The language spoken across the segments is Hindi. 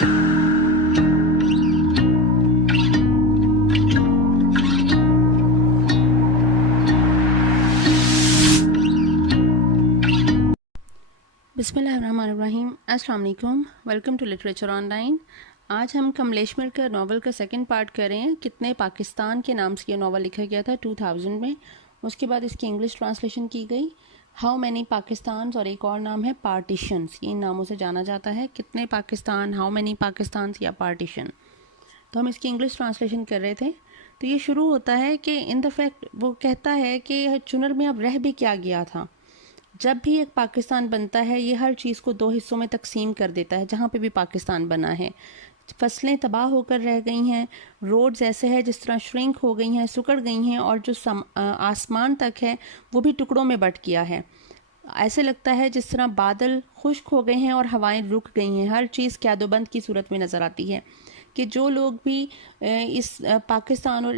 बिस्मिल्लाहिर्रहमानिर्रहीम। अस्सलाम वालेकुम। Welcome to literature online. आज हम कमलेश मिर्कर नॉवल का सेकंड पार्ट कर रहे हैं। कितने पाकिस्तान के नाम से ये नॉवल लिखा गया था 2000 में। उसके बाद इसकी इंग्लिश ट्रांसलेशन की गई हाउ मैनी पाकिस्तान, और एक और नाम है पार्टीशंस। ये इन नामों से जाना जाता है, कितने पाकिस्तान, हाउ मैनी पाकिस्तान या पार्टीशन। तो हम इसकी इंग्लिश ट्रांसलेशन कर रहे थे। तो ये शुरू होता है कि इन द फैक्ट वो कहता है कि चुनर में अब रह भी क्या गया था। जब भी एक पाकिस्तान बनता है ये हर चीज़ को दो हिस्सों में तकसीम कर देता है। जहाँ पे भी पाकिस्तान बना है, फसलें तबाह होकर रह गई हैं, रोड्स ऐसे हैं जिस तरह श्रिंक हो गई हैं, सिकुड़ गई हैं, और जो आसमान तक है वो भी टुकड़ों में बट गया है। ऐसे लगता है जिस तरह बादल खुश्क हो गए हैं और हवाएं रुक गई हैं। हर चीज़ कैदोबंद की सूरत में नज़र आती है कि जो लोग भी इस पाकिस्तान और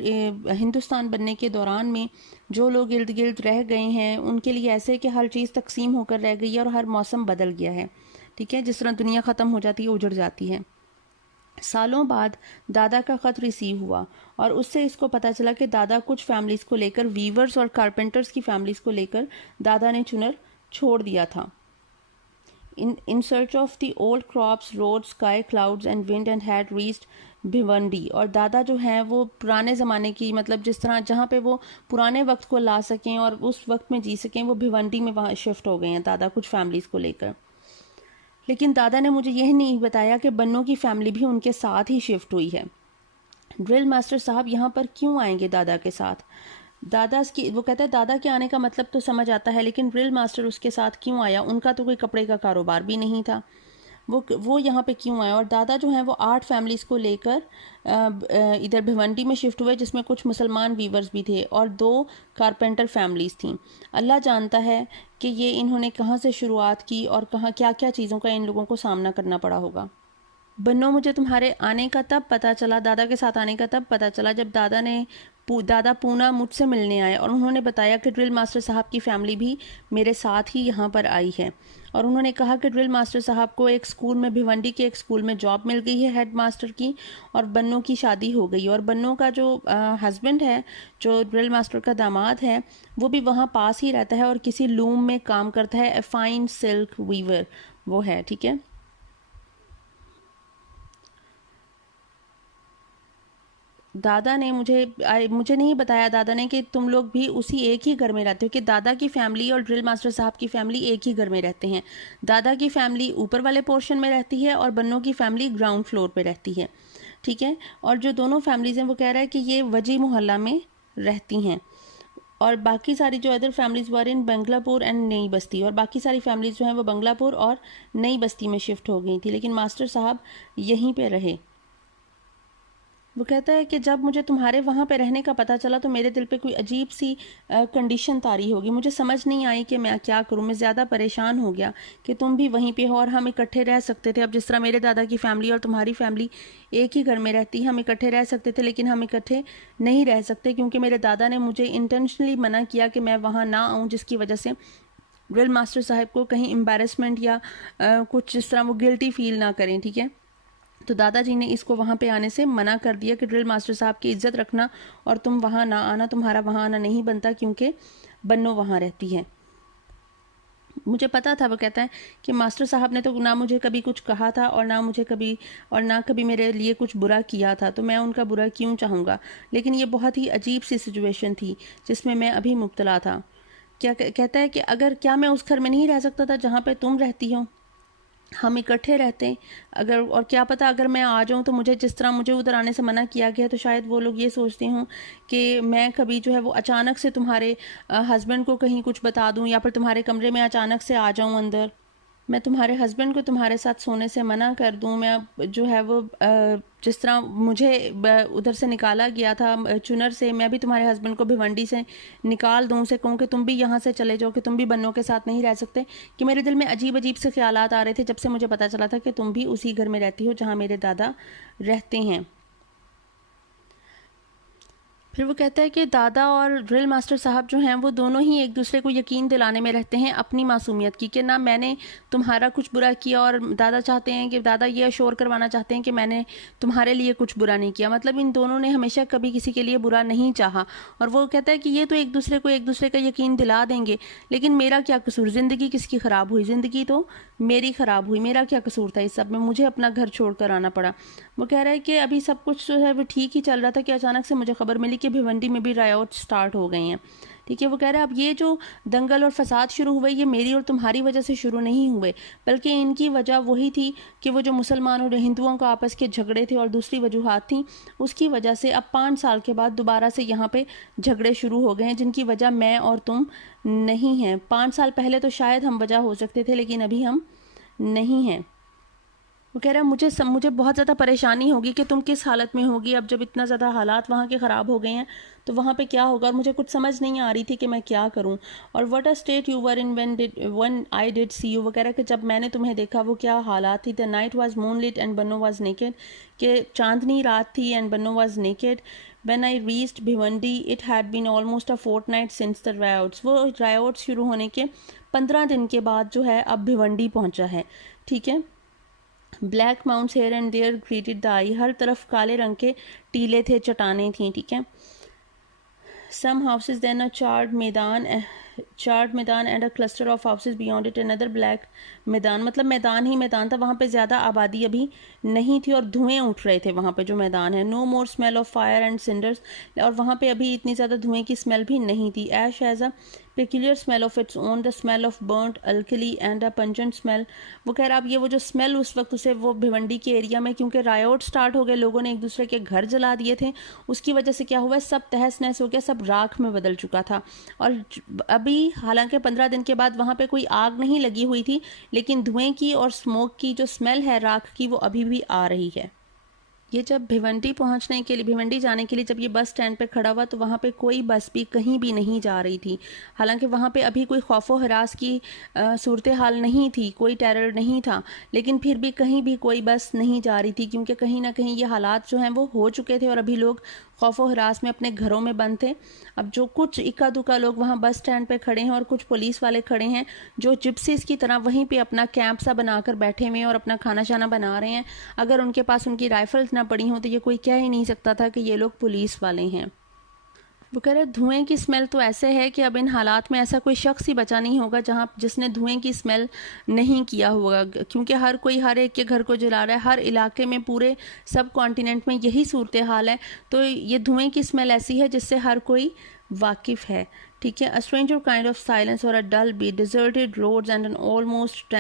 हिंदुस्तान बनने के दौरान में जो लोग इर्द गिर्द रह गए हैं उनके लिए ऐसे कि हर चीज़ तकसीम होकर रह गई है और हर मौसम बदल गया है। ठीक है, जिस तरह दुनिया ख़त्म हो जाती है, उजड़ जाती है। सालों बाद दादा का ख़त रिसीव हुआ और उससे इसको पता चला कि दादा कुछ फैमिलीज़ को लेकर, वीवर्स और कारपेंटर्स की फैमिलीज़ को लेकर दादा ने चुनर छोड़ दिया था। in search of the old crops, roads, sky, clouds and wind, and had reached Bhiwandi. और दादा जो है वो पुराने ज़माने की, मतलब जिस तरह जहाँ पे वो पुराने वक्त को ला सकें और उस वक्त में जी सकें, वो भिवंडी में वहाँ शिफ्ट हो गए हैं दादा कुछ फैमिलीज़ को लेकर। लेकिन दादा ने मुझे यह नहीं बताया कि बन्नों की फैमिली भी उनके साथ ही शिफ्ट हुई है। ड्रिल मास्टर साहब यहाँ पर क्यों आएंगे दादा के साथ? वो कहता है दादा के आने का मतलब तो समझ आता है, लेकिन ड्रिल मास्टर उसके साथ क्यों आया? उनका तो कोई कपड़े का कारोबार भी नहीं था। वो यहाँ पे क्यों आया? और दादा जो है वो 8 फैमिलीज़ को लेकर इधर भिवंडी में शिफ्ट हुए, जिसमें कुछ मुसलमान वीवर्स भी थे और 2 कारपेंटर फैमिलीज़ थीं। अल्लाह जानता है कि ये इन्होंने कहाँ से शुरुआत की और कहाँ क्या क्या चीज़ों का इन लोगों को सामना करना पड़ा होगा। बन्नो, मुझे तुम्हारे आने का तब पता चला, दादा के साथ आने का तब पता चला जब दादा पूना मुझसे मिलने आए और उन्होंने बताया कि ड्रिल मास्टर साहब की फैमिली भी मेरे साथ ही यहाँ पर आई है। और उन्होंने कहा कि ड्रिल मास्टर साहब को एक स्कूल में, भिवंडी के एक स्कूल में जॉब मिल गई है हेड मास्टर की, और बन्नो की शादी हो गई। और बन्नो का जो हस्बैंड है, जो ड्रिल मास्टर का दामाद है, वो भी वहाँ पास ही रहता है और किसी लूम में काम करता है, ए फाइन सिल्क वीवर वो है। ठीक है, दादा ने मुझे नहीं बताया दादा ने कि तुम लोग भी उसी एक ही घर में रहते हो, कि दादा की फैमिली और ड्रिल मास्टर साहब की फैमिली एक ही घर में रहते हैं। दादा की फैमिली ऊपर वाले पोर्शन में रहती है और बन्नों की फैमिली ग्राउंड फ्लोर पे रहती है। ठीक है, और जो दोनों फैमिलीज हैं वो कह रहा है कि ये वजी मोहल्ला में रहती हैं, और बाकी सारी जो other families were in Banglapur and Nai Basti, और बाकी सारी फैमिलीज जो हैं वो बंगलापुर और नई बस्ती में शिफ्ट हो गई थी, लेकिन मास्टर साहब यहीं पे रहे। वो कहता है कि जब मुझे तुम्हारे वहाँ पे रहने का पता चला तो मेरे दिल पे कोई अजीब सी कंडीशन तारी होगी। मुझे समझ नहीं आई कि मैं क्या करूँ। मैं ज़्यादा परेशान हो गया कि तुम भी वहीं पे हो और हम इकट्ठे रह सकते थे। अब जिस तरह मेरे दादा की फैमिली और तुम्हारी फैमिली एक ही घर में रहती, हम इकट्ठे रह सकते थे, लेकिन हम इकट्ठे नहीं रह सकते क्योंकि मेरे दादा ने मुझे इंटेंशनली मना किया कि मैं वहाँ ना आऊँ, जिसकी वजह से ड्रिल मास्टर साहब को कहीं एम्बेरसमेंट या कुछ जिस तरह वो गिल्टी फील ना करें। ठीक है, तो दादाजी ने इसको वहाँ पे आने से मना कर दिया कि ड्रिल मास्टर साहब की इज्जत रखना और तुम वहाँ ना आना, तुम्हारा वहाँ आना नहीं बनता क्योंकि बन्नो वहाँ रहती है। मुझे पता था, वो कहता है कि मास्टर साहब ने तो ना मुझे कभी कुछ कहा था और ना कभी मेरे लिए कुछ बुरा किया था, तो मैं उनका बुरा क्यों चाहूँगा। लेकिन ये बहुत ही अजीब सी सिचुएशन थी जिसमें मैं अभी मुब्तला था। कहता है कि क्या मैं उस घर में नहीं रह सकता था जहाँ पे तुम रहती हो? हम इकट्ठे रहते अगर, और क्या पता अगर मैं आ जाऊँ तो मुझे जिस तरह मुझे उधर आने से मना किया गया, तो शायद वो लोग ये सोचते हों कि मैं कभी जो है वो अचानक से तुम्हारे हस्बैंड को कहीं कुछ बता दूँ या फिर तुम्हारे कमरे में अचानक से आ जाऊँ अंदर। मैं तुम्हारे हस्बैंड को तुम्हारे साथ सोने से मना कर दूं। मैं जो है वो जिस तरह मुझे उधर से निकाला गया था चुनर से, मैं भी तुम्हारे हस्बैंड को भिवंडी से निकाल दूं, उसे कहूँ कि तुम भी यहाँ से चले जाओ, कि तुम भी बन्नों के साथ नहीं रह सकते। कि मेरे दिल में अजीब अजीब से ख्यालात आ रहे थे जब से मुझे पता चला था कि तुम भी उसी घर में रहती हो जहाँ मेरे दादा रहते हैं। फिर वो कहता है कि दादा और ड्रिल मास्टर साहब जो हैं वो दोनों ही एक दूसरे को यकीन दिलाने में रहते हैं अपनी मासूमियत की, कि ना मैंने तुम्हारा कुछ बुरा किया, और दादा चाहते हैं कि दादा ये अश्योर करवाना चाहते हैं कि मैंने तुम्हारे लिए कुछ बुरा नहीं किया। मतलब इन दोनों ने हमेशा कभी किसी के लिए बुरा नहीं चाहा। और वो कहता है कि ये तो एक दूसरे को एक दूसरे का यकीन दिला देंगे, लेकिन मेरा क्या कसूर, ज़िंदगी किसकी ख़राब हुई, ज़िंदगी तो मेरी ख़राब हुई, मेरा क्या कसूर था इस सब में, मुझे अपना घर छोड़कर आना पड़ा। वो कह रहा है कि अभी सब कुछ जो है वो ठीक ही चल रहा था कि अचानक से मुझे खबर मिली कि भिवंडी में भी रायट स्टार्ट हो गए हैं। ठीक है, वो कह रहा है अब ये जो दंगल और फसाद शुरू हुए ये मेरी और तुम्हारी वजह से शुरू नहीं हुए, बल्कि इनकी वजह वही थी कि वो जो मुसलमानों और हिंदुओं का आपस के झगड़े थे और दूसरी वजूहात थी, उसकी वजह से अब 5 साल के बाद दोबारा से यहाँ पे झगड़े शुरू हो गए हैं, जिनकी वजह मैं और तुम नहीं हैं। 5 साल पहले तो शायद हम वजह हो सकते थे, लेकिन अभी हम नहीं हैं। वो कह रहा है मुझे बहुत ज़्यादा परेशानी होगी कि तुम किस हालत में होगी अब, जब इतना ज़्यादा हालात वहाँ के ख़राब हो गए हैं तो वहाँ पे क्या होगा, और मुझे कुछ समझ नहीं आ रही थी कि मैं क्या करूँ। और what a state you were in when I did see you, वो कह रहा है कि जब मैंने तुम्हें देखा वो क्या हालात थी। The night was moonlit and Banno was naked, कि चांदनी रात थी and Banno was naked. When I reached Bhiwandi it had been almost a fortnight since the riots, वो रायोट्स शुरू होने के 15 दिन के बाद जो है अब भिवंडी पहुंचा है। ठीक है, black mounts here and there greeted the eye, हर तरफ काले रंग के टीले थे, चट्टानें थी। ठीक है, some houses then a charred मैदान and a cluster of houses beyond it another black मैदान, मतलब मैदान ही मैदान था, वहाँ पे ज़्यादा आबादी अभी नहीं थी और धुएं उठ रहे थे वहाँ पे जो मैदान है। No more smell of fire and cinders, और वहाँ पे अभी इतनी ज़्यादा धुएं की स्मेल भी नहीं थी। Ash has a peculiar smell of its own, the smell of burnt alkali and a pungent smell। वो कह रहा अब ये वो जो स्मेल उस वक्त उसे वो भिवंडी के एरिया में, क्योंकि रायोट स्टार्ट हो गए, लोगों ने एक दूसरे के घर जला दिए थे, उसकी वजह से क्या हुआ, सब तहस नहस हो गया, सब राख में बदल चुका था। और अभी हालांकि 15 दिन के बाद वहाँ पे कोई आग नहीं लगी हुई थी, लेकिन धुएं की और स्मोक की जो स्मेल है राख की वो अभी भी आ रही है। ये जब भिवंडी जाने के लिए जब ये बस स्टैंड पे खड़ा हुआ तो वहाँ पे कोई बस भी कहीं भी नहीं जा रही थी। हालांकि वहाँ पे अभी कोई खौफो हरास की सूरत हाल नहीं थी, कोई टेरर नहीं था, लेकिन फिर भी कहीं भी कोई बस नहीं जा रही थी, क्योंकि कहीं ना कहीं ये हालात जो हैं वो हो चुके थे और अभी लोग खौफो हरास में अपने घरों में बंद थे। अब जो कुछ इक्का दुक्का लोग वहाँ बस स्टैंड पे खड़े हैं और कुछ पुलिस वाले खड़े हैं जो जिप्सीज की तरह वहीं पे अपना कैंप सा बनाकर बैठे हुए हैं और अपना खाना शाना बना रहे हैं। अगर उनके पास उनकी राइफल्स ना पड़ी हों तो ये कोई कह ही नहीं सकता था कि ये लोग पुलिस वाले हैं। वो कह रहे धुएं की स्मेल तो ऐसे है कि अब इन हालात में ऐसा कोई शख्स ही बचा नहीं होगा जिसने धुएं की स्मेल नहीं किया होगा, क्योंकि हर कोई हर एक के घर को जला रहा है, हर इलाके में पूरे सब कॉन्टिनेंट में यही सूरत हाल है। तो ये धुएं की स्मेल ऐसी है जिससे हर कोई वाकिफ है। ठीक है, a stranger kind of silence और a dull beat, deserted roads and an almost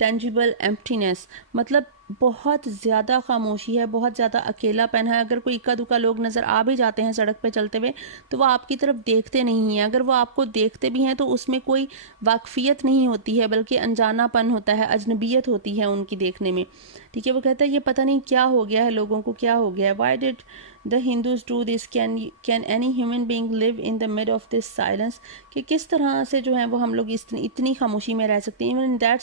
tangible emptiness, मतलब बहुत ज़्यादा खामोशी है, बहुत ज़्यादा अकेलापन है। अगर कोई इक्का दुक्का लोग नज़र आ भी जाते हैं सड़क पे चलते हुए तो वो आपकी तरफ देखते नहीं हैं, अगर वो आपको देखते भी हैं तो उसमें कोई वाकफियत नहीं होती है, बल्कि अनजानापन होता है, अजनबियत होती है उनकी देखने में। ठीक है, वो कहता है ये पता नहीं क्या हो गया है, लोगों को क्या हो गया है। Why did the Hindus do this, can any human being live in the mid of this silence, कि किस तरह से जो है वो हम लोग इतनी खामोशी में रह सकते हैं। Even in that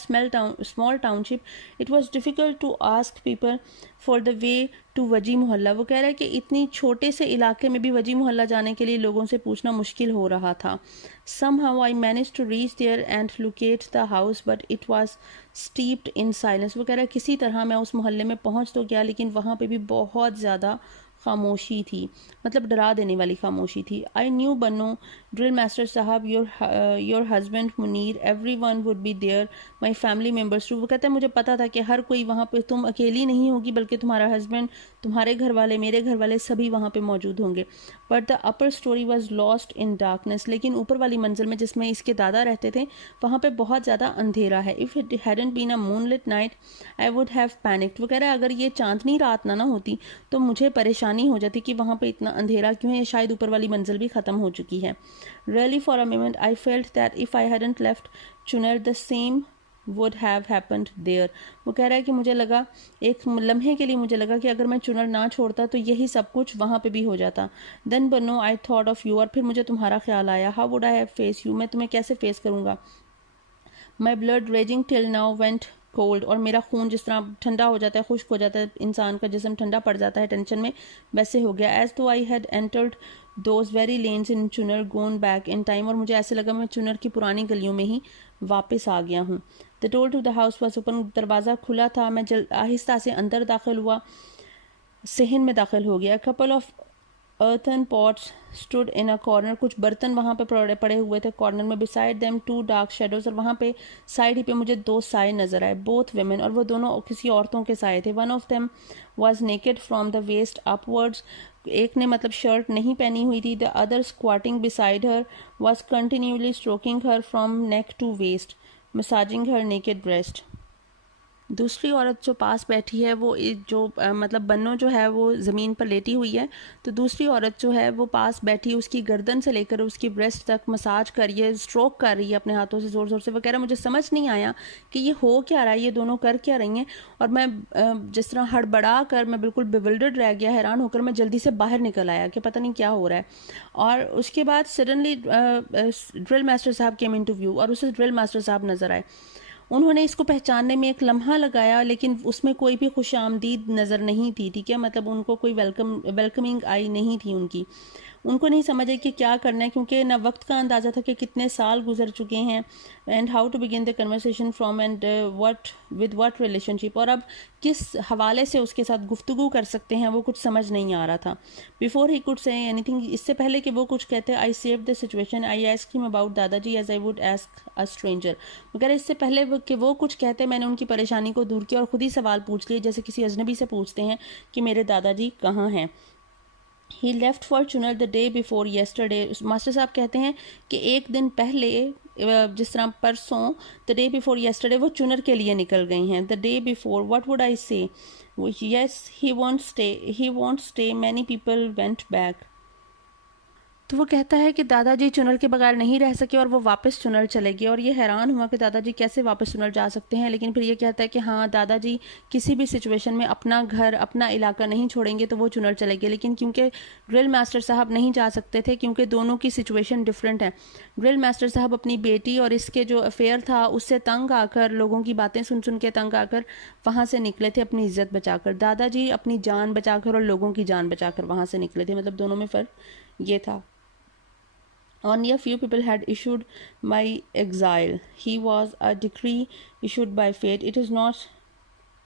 small township it was difficult to ask people for the way to Wazi Mohalla. वो कह रहा है कि इतनी छोटे से इलाके में भी वजी मोहल्ला जाने के लिए लोगों से पूछना मुश्किल हो रहा था। Somehow I managed to reach there and locate the house, but it was steeped in silence। वो कह रहा है किसी तरह मैं उस मोहल्ले में पहुंच तो गया, लेकिन वहाँ पे भी बहुत ज़्यादा खामोशी थी, मतलब डरा देने वाली खामोशी थी। I knew Banno, drill master sahib, your husband Munir, every one would be there, my family members too. वो कहते हैं मुझे पता था कि हर कोई वहाँ पे, तुम अकेली नहीं होगी बल्कि तुम्हारा हस्बैंड, तुम्हारे घर वाले, मेरे घर वाले सभी वहाँ पे मौजूद होंगे। But the upper story was lost in darkness, लेकिन ऊपर वाली मंजिल में जिसमें इसके दादा रहते थे वहाँ पे बहुत ज़्यादा अंधेरा है। If it hadn't been a moonlit night I would have panicked. वो कह रहा है अगर ये चांदनी रात ना होती तो मुझे परेशानी हो जाती कि वहाँ पे इतना अंधेरा क्यों है, शायद ऊपर वाली मंजिल भी ख़त्म हो चुकी है। Really for a moment I felt that if I hadn't left Chunar the same would have happened there। वो कह रहा है कि मुझे लगा, एक लम्हे के लिए मुझे लगा कि अगर मैं चुनर ना छोड़ता तो यही सब कुछ वहाँ पे भी हो जाता। Then Bano I thought of you, और फिर मुझे तुम्हारा ख्याल आया। How would I have faced you, मैं तुम्हें कैसे फेस करूँगा। My blood raging till now went cold, और मेरा खून जिस तरह ठंडा हो जाता है, खुश्क हो जाता है, इंसान का जिस्म ठंडा पड़ जाता है टेंशन में, वैसे हो गया. As though I had entered those very lanes in चुनर गोन बैक इन टाइम, और मुझे ऐसे लगा मैं चुनर की पुरानी गलियों में ही वापस आ गया हूँ. The door to the house was open, दरवाज़ा खुला था. मैं आहिस्ता से अंदर दाखिल हुआ, सहन में दाखिल हो गया. Couple of earthen pots stood in a corner, कुछ बर्तन वहाँ पे पड़े हुए थे कॉर्नर में. beside them two dark shadows, और वहाँ पे साइड ही पे मुझे दो साए नजर आए. both women, और वो दोनों किसी औरतों के साए थे. one of them was naked from the waist upwards, एक ने मतलब शर्ट नहीं पहनी हुई थी. the other squatting beside her was continually stroking her from neck to waist, massaging her naked breast. दूसरी औरत जो पास बैठी है वो जो मतलब बन्नो जो है वो ज़मीन पर लेटी हुई है, तो दूसरी औरत जो है वो पास बैठी उसकी गर्दन से लेकर उसकी ब्रेस्ट तक मसाज कर रही है, स्ट्रोक कर रही है अपने हाथों से ज़ोर ज़ोर से. वगैरह मुझे समझ नहीं आया कि ये हो क्या रहा है, ये दोनों कर क्या रही हैं. और मैं जिस तरह हड़बड़ा कर मैं बिल्कुल बिविल्डर्ड रह गया, हैरान होकर मैं जल्दी से बाहर निकल आया कि पता नहीं क्या हो रहा है. और उसके बाद suddenly drill master sahib came in to view, और उसे ड्रिल मास्टर साहब नज़र आए. उन्होंने इसको पहचानने में एक लम्हा लगाया, लेकिन उसमें कोई भी खुशामदीद नज़र नहीं थी. ठीक है, मतलब उनको कोई वेलकमिंग आई नहीं थी उनकी. उनको नहीं समझ आई कि क्या करना है, क्योंकि ना वक्त का अंदाज़ा था कि कितने साल गुजर चुके हैं, and how to begin the conversation from, and what relationship, और अब किस हवाले से उसके साथ गुफ्तगू कर सकते हैं, वो कुछ समझ नहीं आ रहा था. Before he could say anything, इससे पहले कि वो कुछ कहते, I save the situation, I asked him about Dadaji as I would ask a stranger. मगर इससे पहले कि वो कुछ कहते, मैंने उनकी परेशानी को दूर किया और खुद ही सवाल पूछ लिए, जैसे किसी अजनबी से पूछते हैं कि मेरे दादाजी कहाँ हैं. ही लेफ्ट फॉर चुनर the day before yesterday. Master साहब कहते हैं कि एक दिन पहले, जिस तरह परसों, द डे बिफोर येस्टरडे, वो चुनर के लिए निकल गई हैं. The day before, what would I say, yes he won't stay, many people went back. तो वो कहता है कि दादाजी चुनर के बगैर नहीं रह सके और वो वापस चुनर चले गए. और ये हैरान हुआ कि दादाजी कैसे वापस चुनर जा सकते हैं, लेकिन फिर ये कहता है कि हाँ, दादाजी किसी भी सिचुएशन में अपना घर, अपना इलाका नहीं छोड़ेंगे, तो वो चुनर चले गए. लेकिन क्योंकि ड्रिल मास्टर साहब नहीं जा सकते थे, क्योंकि दोनों की सिचुएशन डिफरेंट है. ड्रिल मास्टर साहब अपनी बेटी और इसके जो अफेयर था उससे तंग आकर, लोगों की बातें सुन सुन के तंग आकर वहाँ से निकले थे अपनी इज्जत बचाकर. दादाजी अपनी जान बचाकर और लोगों की जान बचाकर वहाँ से निकले थे. मतलब दोनों में फ़र्क ये था. Only a few people had issued my exile. He was a decree issued by fate. It is not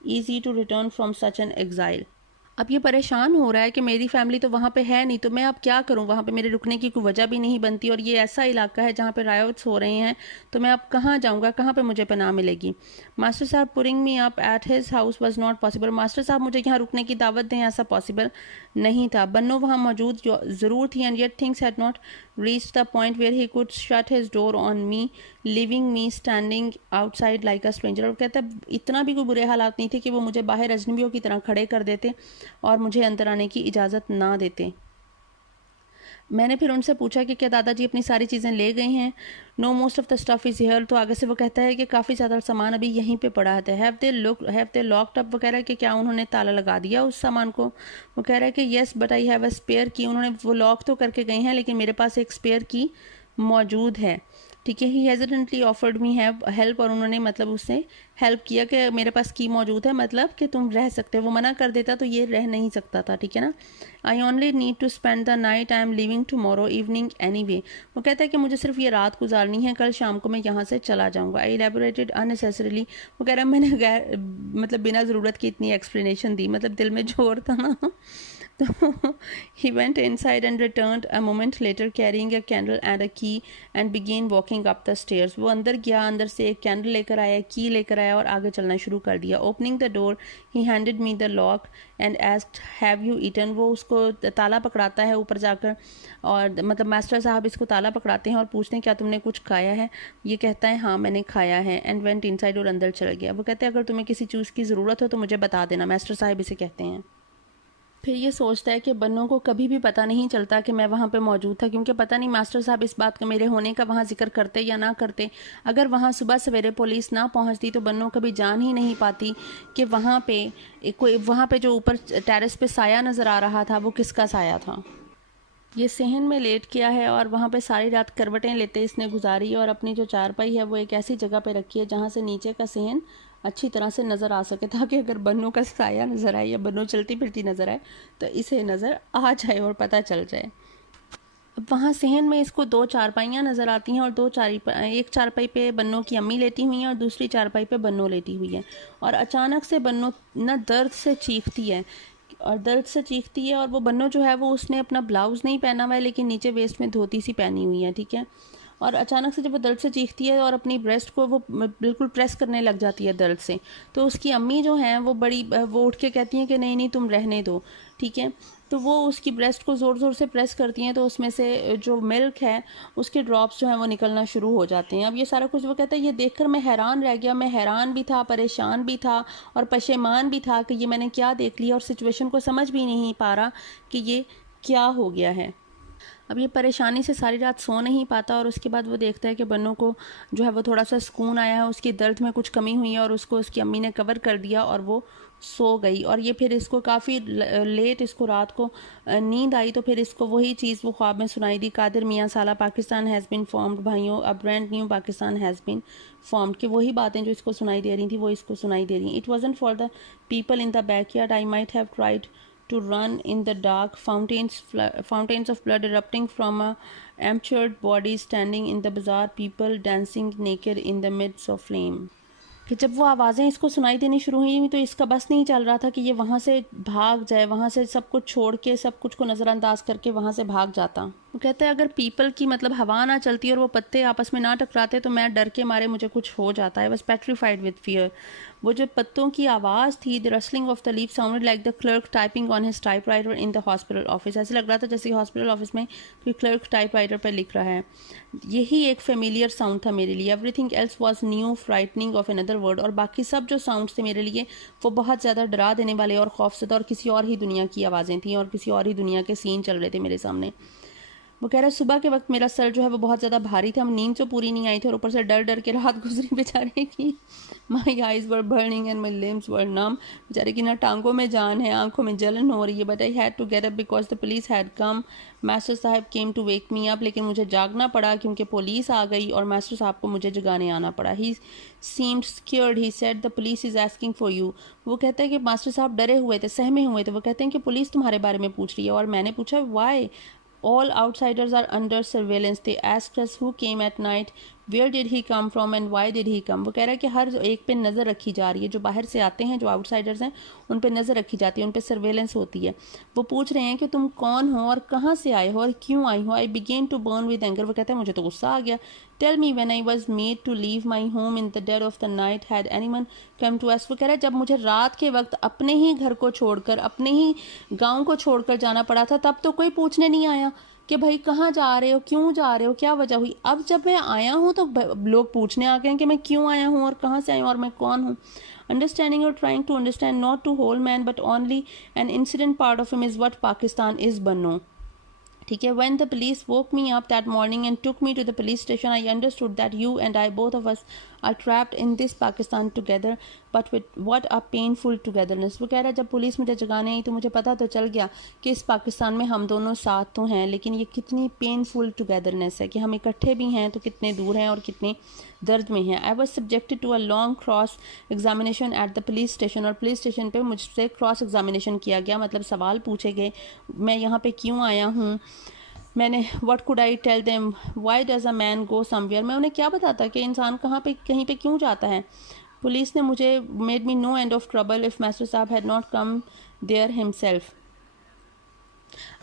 easy to return from such an exile. अब ये परेशान हो रहा है कि मेरी फैमिली तो वहाँ पे है नहीं, तो मैं अब क्या करूँ, वहाँ पे मेरे रुकने की कोई वजह भी नहीं बनती, और ये ऐसा इलाका है जहाँ पे रायोट्स हो रहे हैं, तो मैं अब कहाँ जाऊँगा, कहाँ पे मुझे पनाह मिलेगी. मास्टर साहब putting me up at his house was not possible. Master साहब मुझे यहाँ रुकने की दावत दें, ऐसा पॉसिबल नहीं था. बन्नो वहाँ मौजूद ज़रूर थी, and yet things had not reached the point where he could shut his door on me, leaving me standing outside like a stranger. और कहता है इतना भी कोई बुरे हालात नहीं थे कि वो मुझे बाहर अजनबियों की तरह खड़े कर देते और मुझे अंदर आने की इजाज़त ना देते. मैंने फिर उनसे पूछा कि क्या दादाजी अपनी सारी चीज़ें ले गए हैं. No, most of the stuff is here. तो आगे से वो कहता है कि काफ़ी ज़्यादा सामान अभी यहीं पे पड़ा है. हैव दे लॉक्ड अप, वो कह रहा है कि क्या उन्होंने ताला लगा दिया उस सामान को. वो कह रहा है कि yes but I have a spare key. उन्होंने वो लॉक तो करके गए हैं, लेकिन मेरे पास एक स्पेयर की मौजूद है. ठीक है. ही हेजिडेंटली ऑफर्ड मी हेल्प, और उन्होंने मतलब उससे हेल्प किया कि मेरे पास की मौजूद है, मतलब कि तुम रह सकते हो. वो मना कर देता तो ये रह नहीं सकता था. ठीक है ना. I only need to spend the night, I am leaving tomorrow evening anyway. वो कहता है कि मुझे सिर्फ ये रात गुजारनी है, कल शाम को मैं यहाँ से चला जाऊँगा. आई एलेबोरेटेड अननेसेसरीली. वो कह रहा है मैंने मतलब बिना ज़रूरत की इतनी एक्सप्लेनेशन दी, मतलब दिल में जोर था ना. तो he went inside and returned a moment later carrying a candle and a key and began walking up the stairs. वो अंदर गया, अंदर से एक कैंडल लेकर आया, की लेकर आया और आगे चलना शुरू कर दिया. Opening the door, he handed me the lock and asked, "Have you eaten?" वो उसको ताला पकड़ाता है ऊपर जाकर, और मतलब मास्टर साहब इसको ताला पकड़ाते हैं और पूछते हैं क्या तुमने कुछ खाया है. ये कहता है हाँ मैंने खाया है. एंड वेंट इनसाइड, और अंदर चला गया. वो कहते हैं अगर तुम्हें किसी चीज़ की ज़रूरत हो तो मुझे बता देना. मास्टर साहब इसे कहते हैं. फिर ये सोचता है कि बन्नों को कभी भी पता नहीं चलता कि मैं वहाँ पे मौजूद था, क्योंकि पता नहीं मास्टर साहब इस बात का, मेरे होने का वहाँ जिक्र करते या ना करते. अगर वहाँ सुबह सवेरे पुलिस ना पहुँचती तो बन्नों कभी जान ही नहीं पाती कि वहाँ पे जो ऊपर टेरेस पे साया नज़र आ रहा था वो किसका साया था. ये सहन में लेट किया है और वहाँ पे सारी रात करवटें लेते इसने गुजारी, और अपनी जो चारपाई है वो एक ऐसी जगह पे रखी है जहाँ से नीचे का सहन अच्छी तरह से नज़र आ सके, ताकि अगर बन्नों का साया नज़र आए या बन्नों चलती फिरती नज़र आए तो इसे नज़र आ जाए और पता चल जाए। अब वहाँ सहन में इसको 2 चारपाइयाँ नज़र आती हैं और एक चारपाई पे बन्नों की अम्मी लेटी हुई हैं और दूसरी चारपाई पे बन्नों लेटी हुई है। और अचानक से बन्नों ना दर्द से चीखती है और वो बन्नों जो है वो उसने अपना ब्लाउज़ नहीं पहना हुआ है, लेकिन नीचे वेस्ट में धोती सी पहनी हुई है, ठीक है। और अचानक से जब वो दर्द से चीखती है और अपनी ब्रेस्ट को वो बिल्कुल प्रेस करने लग जाती है दर्द से, तो उसकी अम्मी जो हैं वो उठ के कहती हैं कि नहीं नहीं तुम रहने दो, ठीक है। तो वो उसकी ब्रेस्ट को ज़ोर ज़ोर से प्रेस करती हैं, तो उसमें से जो मिल्क है उसके ड्रॉप्स जो हैं वो निकलना शुरू हो जाते हैं। अब ये सारा कुछ वो कहता है ये देखकर मैं हैरान रह गया, मैं हैरान भी था, परेशान भी था और पशेमान भी था कि ये मैंने क्या देख लिया, और सिचुएशन को समझ भी नहीं पा रहा कि ये क्या हो गया है। अब ये परेशानी से सारी रात सो नहीं पाता और उसके बाद वो देखता है कि बन्नों को जो है वो थोड़ा सा सुकून आया है, उसकी दर्द में कुछ कमी हुई है और उसको उसकी अम्मी ने कवर कर दिया और वो सो गई। और ये फिर इसको काफ़ी लेट इसको रात को नींद आई, तो फिर इसको वही चीज़ वो ख्वाब में सुनाई दी, कादिर मियाँ साला पाकिस्तान हैज़ बिन फॉर्म्ड भाइयों, a brand new Pakistan has been formed, कि वही बातें जो इसको सुनाई दे रही थी वो इसको सुनाई दे रही। It wasn't for the people in the backyard, I might have tried to run in the dark, fountains of blood erupting from a amputated body standing in the bazaar, people dancing naked in the midst of flame। कि जब वो आवाज़ें इसको सुनाई देनी शुरू हुई तो इसका बस नहीं चल रहा था कि ये वहाँ से भाग जाए, वहाँ से सब कुछ छोड़ के, सब कुछ को नज़रअंदाज करके वहाँ से भाग जाता। वो कहते हैं अगर पीपल की मतलब हवा ना चलती और वो पत्ते आपस में ना टकराते तो मैं डर के मारे मुझे कुछ हो जाता है, बस पेट्रीफाइड विद फियर। वो जो पत्तों की आवाज़ थी, the rustling of the leaf sounded like the clerk typing on his typewriter in the hospital office. ऐसे लग रहा था जैसे हॉस्पिटल ऑफिस में कोई क्लर्क टाइपराइटर पर लिख रहा है। यही एक फेमिलियर साउंड था मेरे लिए। Everything else was new, frightening of another world. और बाकी सब जो साउंड थे मेरे लिए वो बहुत ज़्यादा डरा देने वाले और खौफजदा और किसी और ही दुनिया की आवाज़ें थी और किसी और ही दुनिया के सीन चल रहे थे मेरे सामने। वो कह रहा है सुबह के वक्त मेरा सर जो है वो बहुत ज़्यादा भारी था, हम नींद तो पूरी नहीं आई थी और ऊपर से डर डर के रात गुजरी बेचारे की। My eyes were burning and my limbs were numb. बेचारे की ना टांगों में जान है, आंखों में जलन हो रही है। But I had to get up because the police had come. Master sahib came to wake me up, लेकिन मुझे जागना पड़ा क्योंकि पुलिस आ गई और मास्टर साहब को मुझे जगाने आना पड़ा। He seemed scared, he said the police is asking for you. वो कहते हैं कि मास्टर साहब डरे हुए थे, सहमे हुए थे। वो कहते हैं कि पुलिस तुम्हारे बारे में पूछ रही है। और मैंने पूछा Y? All outsiders are under surveillance. They asked us who came at night, where did he come from and why did he come। वो कह रहा है कि हर एक पे नज़र रखी जा रही है, जो बाहर से आते हैं, जो आउटसाइडर्स हैं, उन पे नज़र रखी जाती है, उन पे सर्वेलेंस होती है। वो पूछ रहे हैं कि तुम कौन हो और कहाँ से आए हो और क्यों आई हो। I began to burn with anger. वो कहते हैं मुझे तो गुस्सा आ गया। Tell me when I was made to leave my home in the dead of the night had anyone come to us. वो कह रहा है जब मुझे रात के वक्त अपने ही घर को छोड़कर, अपने ही गाँव को छोड़कर जाना पड़ा था, तब तो कोई पूछने नहीं आया कि भाई कहाँ जा रहे हो, क्यों जा रहे हो, क्या वजह हुई। अब जब मैं आया हूँ तो लोग पूछने आ गए हैं कि मैं क्यों आया हूँ और कहाँ से आया हूँ और मैं कौन हूँ। अंडरस्टैंडिंग और trying to understand not to whole man but only an incident part of him is what Pakistan is Banno. ठीक है। When the police woke me up that morning and took me to the police station, I understood that you and I, both of us, are trapped in this Pakistan together, but with what a painful togetherness। वो कह रहा है जब पुलिस मुझे जगाने आई तो मुझे पता तो चल गया कि इस पाकिस्तान में हम दोनों साथ तो हैं, लेकिन ये कितनी पेनफुल टुगेदरनेस है कि हम इकट्ठे भी हैं तो कितने दूर हैं और कितने दर्द में हैं। I was subjected to a long cross examination at the police station. और पुलिस स्टेशन पे मुझसे क्रॉस एग्जामिनेशन किया गया, मतलब सवाल पूछे गए, मैं यहाँ पे क्यों आया हूँ। मैंने what could I tell them, why does a man go somewhere. मैं उन्हें क्या बताता कि इंसान कहाँ पे कहीं पे क्यों जाता है। पुलिस ने मुझे made me no end of trouble if master sahib had not come there himself.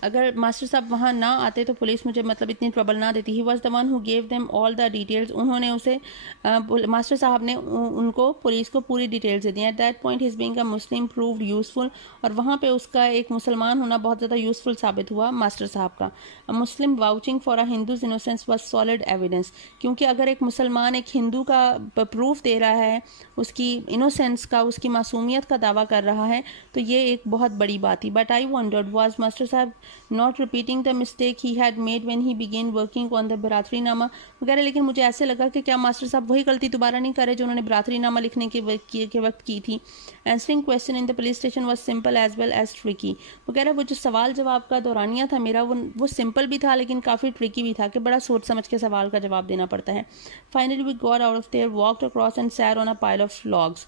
अगर मास्टर साहब वहाँ ना आते तो पुलिस मुझे मतलब इतनी ट्रबल ना देती। He was the one who gave them all the details. उन्होंने उसे मास्टर साहब ने उनको पुलिस को पूरी details they the. At that point his being a Muslim proved useful. और वहाँ पे उसका एक मुसलमान होना बहुत ज़्यादा यूजफुल साबित हुआ मास्टर साहब का। A Muslim vouching for a Hindu's innocence was solid evidence. क्योंकि अगर एक मुसलमान एक हिंदू का प्रूफ दे रहा है, उसकी इनोसेंस का, उसकी मासूमियत का दावा कर रहा है, तो ये एक बहुत बड़ी बात थी। But I wondered, was master sahib sahib not repeating the mistake he had made when he began working on the baratrinama वगैरह, लेकिन मुझे ऐसे लगा कि क्या मास्टर साहब वही गलती दोबारा नहीं कर रहे जो उन्होंने बरातरीनामा लिखने के वक्त की थी। Answering question in the police station was simple as well as tricky वगैरह। वो जो सवाल जवाब का दौरानिया था मेरा वो सिंपल भी था लेकिन काफ़ी ट्रिकी भी था कि बड़ा सोच समझ के सवाल का जवाब देना पड़ता है। Finally we got out of there, walked across and sat on a pile of logs.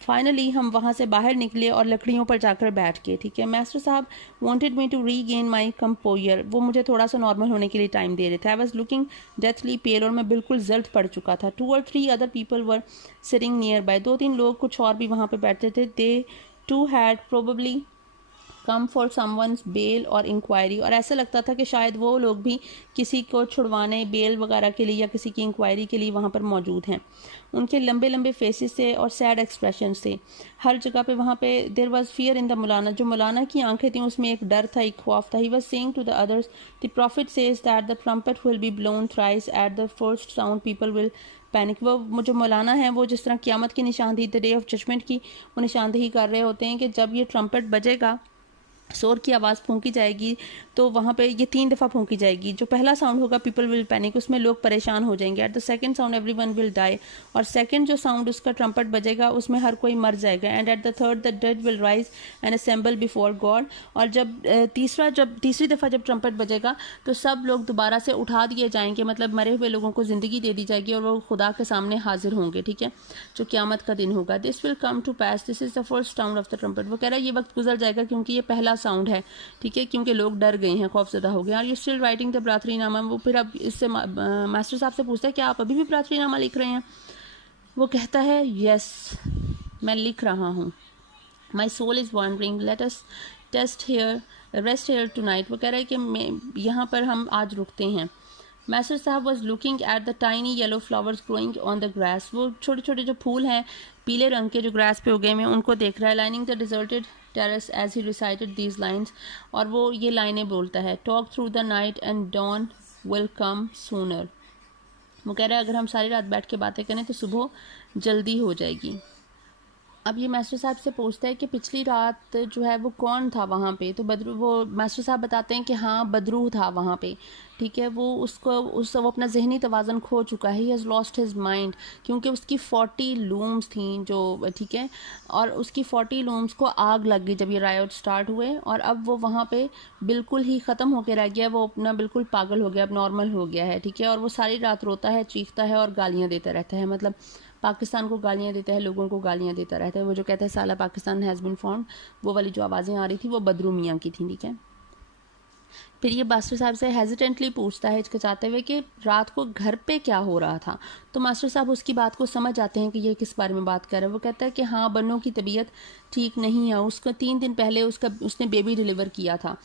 Finally हम वहाँ से बाहर निकले और लकड़ियों पर जाकर बैठ गए। ठीक है, master sahib wanted me to regain my composure, वो मुझे थोड़ा सा नॉर्मल होने के लिए टाइम दे रहे थे। आई वाज लुकिंग डेथली पेल और मैं बिल्कुल जल्द पड़ चुका था। 2 or 3 other people were sitting nearby, 2-3 लोग कुछ और भी वहाँ पे बैठते थे। They too had probably come for someone's bail or inquiry, और ऐसा लगता था कि शायद वो लोग भी किसी को छुड़वाने बेल वगैरह के लिए या किसी की इंक्वायरी के लिए वहाँ पर मौजूद हैं। उनके लंबे लंबे फेसेस से और सैड एक्सप्रेशन से हर जगह पे वहाँ पे there was fear in the maulana, जो मौलाना की आंखें थी उसमें एक डर था, एक खौफ था। He was saying to the others the prophet says that the trumpet will be blown thrice at the first sound people will panic. वो जो मौलाना है वो जिस तरह क़यामत की निशानदेही द डे ऑफ जजमेंट की वो निशानदेही कर रहे होते हैं कि जब ये ट्रम्पेट बजेगा, शोर की आवाज़ फूंकी जाएगी, तो वहाँ पे ये 3 दफ़ा फूंकी जाएगी। जो पहला साउंड होगा पीपल विल पैनिक, उसमें लोग परेशान हो जाएंगे। At the second sound everyone will die, और सेकंड जो साउंड उसका ट्रम्पेट बजेगा उसमें हर कोई मर जाएगा। And at the third the dead will rise and assemble before God, और जब तीसरी दफ़ा जब ट्रम्पेट बजेगा तो सब लोग दोबारा से उठा दिए जाएंगे, मतलब मरे हुए लोगों को ज़िंदगी दे दी जाएगी और वो खुदा के सामने हाजिर होंगे। ठीक है, जो क़यामत का दिन होगा। दिस विल कम टू पैस, this is the first sound of the trumpet. वो कह रहा है ये वक्त गुजर जाएगा क्योंकि ये पहला साउंड है। ठीक है, क्योंकि लोग डर गए हैं, खौफजदा हो गए। Are you still writing the baratrinama? वो फिर अब इससे मास्टर साहब से पूछता है कि आप अभी भी बरातरीनामा लिख रहे हैं? वो कहता है यस, मैं लिख रहा हूँ। My soul is wandering, let us rest here tonight. वो कह रहा है कि मैं यहाँ पर हम आज रुकते हैं। मास्टर साहब was looking at the tiny yellow flowers growing on the grass. वो छोटे छोटे जो फूल हैं पीले रंग के जो ग्रास पे उगे हुए उनको देख रहा है। Lining the deserted terrace as he recited these lines, और वो ये लाइनें बोलता है। Talk through the night and dawn will come sooner. वो कह रहा है अगर हम सारी रात बैठ के बातें करें तो सुबह जल्दी हो जाएगी। अब ये मास्टर साहब से पूछता है कि पिछली रात जो है वो कौन था वहाँ पे, तो बदरू, वो मास्टर साहब बताते हैं कि हाँ बदरू था वहाँ पे। ठीक है, वो वो अपना जहनी तवाज़न खो चुका है। He has lost his mind, क्योंकि उसकी 40 लूम्स थी जो, ठीक है, और उसकी 40 लूम्स को आग लग गई जब ये रायट स्टार्ट हुए, और अब वो वहाँ पे बिल्कुल ही ख़त्म होकर रह गया। वो अपना बिल्कुल पागल हो गया, अब नॉर्मल हो गया है। ठीक है, और वो सारी रात रोता है, चीखता है और गालियाँ देता रहता है, मतलब पाकिस्तान को गालियाँ देता है, लोगों को गालियाँ देता रहता है। वो जो कहता है साला पाकिस्तान हैज़ बिन फॉर्म्ड, वो वाली जो आवाज़ें आ रही थी वो बदरू मियाँ की थी। ठीक है, फिर ये मास्टर साहब से हेजिटेंटली पूछता है हिचकिचाते हुए कि रात को घर पे क्या हो रहा था। तो मास्टर साहब उसकी बात को समझ जाते हैं कि ये किस बारे में बात कर रहा है। वो कहता है कि हाँ बन्नों की तबीयत ठीक नहीं है, उसका 3 दिन पहले उसने बेबी डिलीवर किया था।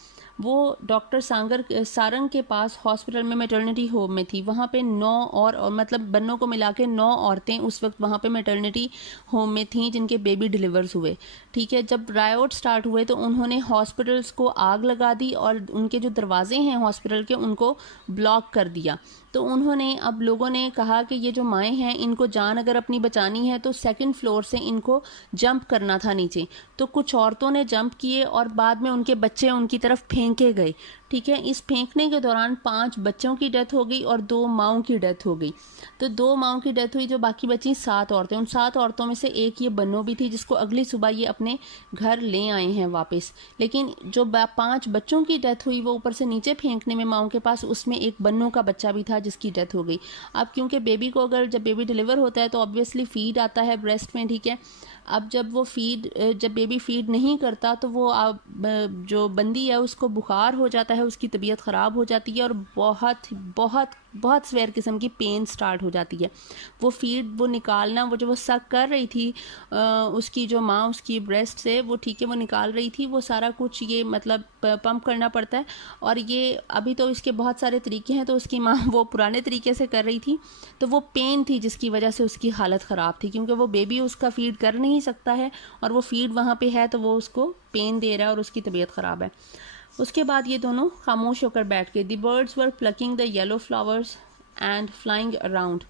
वो डॉक्टर सारंग के पास हॉस्पिटल में मैटरनिटी होम में थी। वहाँ पे 9 और मतलब बन्नों को मिला के 9 औरतें उस वक्त वहाँ पे मैटरनिटी होम में थीं जिनके बेबी डिलीवर्स हुए। ठीक है, जब रायोट स्टार्ट हुए तो उन्होंने हॉस्पिटल्स को आग लगा दी और उनके जो दरवाजे हैं हॉस्पिटल के उनको ब्लॉक कर दिया। तो उन्होंने, अब लोगों ने कहा कि ये जो माएँ हैं इनको जान अगर अपनी बचानी है तो 2nd फ्लोर से इनको जंप करना था नीचे। तो कुछ औरतों ने जंप किए और बाद में उनके बच्चे उनकी तरफ फेंके गए। ठीक है, इस फेंकने के दौरान 5 बच्चों की डेथ हो गई और 2 माओं की डेथ हो गई। तो 2 माओं की डेथ हुई, जो बाकी बची 7 औरतें। उन 7 औरतों में से एक ये बन्नो भी थी जिसको अगली सुबह ये अपने घर ले आए हैं वापस। लेकिन जो 5 बच्चों की डेथ हुई वो ऊपर से नीचे फेंकने में माओं के पास, उसमें एक बन्नो का बच्चा भी था जिसकी डेथ हो गई। अब क्योंकि बेबी को जब बेबी डिलीवर होता है तो ऑब्वियसली फीड आता है ब्रेस्ट में। ठीक है, अब जब बेबी फीड नहीं करता तो वो जो बंदी है उसको बुखार हो जाता है, उसकी तबीयत ख़राब हो जाती है और बहुत बहुत बहुत स्वेयर किस्म की पेन स्टार्ट हो जाती है। वो निकालना, वो जो वो सक कर रही थी उसकी जो माँ उसकी ब्रेस्ट से, वो ठीक है वो निकाल रही थी, वो सारा कुछ ये मतलब पंप करना पड़ता है। और ये अभी तो इसके बहुत सारे तरीके हैं, तो उसकी माँ वो पुराने तरीके से कर रही थी, तो वो पेन थी जिसकी वजह से उसकी हालत ख़राब थी, क्योंकि वो बेबी उसका फीड कर नहीं सकता है और वो फीड वहाँ पे है तो वो उसको पेन दे रहा है और उसकी तबीयत ख़राब है। उसके बाद ये दोनों खामोश होकर बैठ गए। The birds were plucking the yellow flowers and flying around.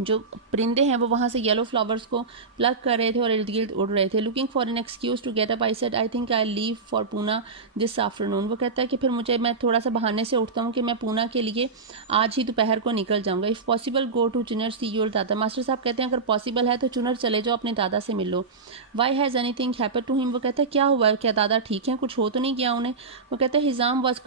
जो परिंदे हैं वो वहाँ से येलो फ्लावर्स को प्लग कर रहे थे और इर्द गिर्द उड़ रहे थे. Looking for an excuse to get up I said I think I leave for Poona this afternoon. वो कहता है कि फिर मैं थोड़ा सा बहाने से उठता हूँ कि मैं पूना के लिए आज ही दोपहर को निकल जाऊँगा. इफ़ पॉसिबल गो टू चुनर सी योर दादा. मास्टर साहब कहते हैं अगर पॉसिबल है तो चुनर चले जाओ, अपने दादा से मिल लो. Why has anything happen to him. वो कहता है क्या हुआ, क्या दादा ठीक है, कुछ हो तो नहीं गया उन्हें. वो कहते हैं हिज आर्म वाज,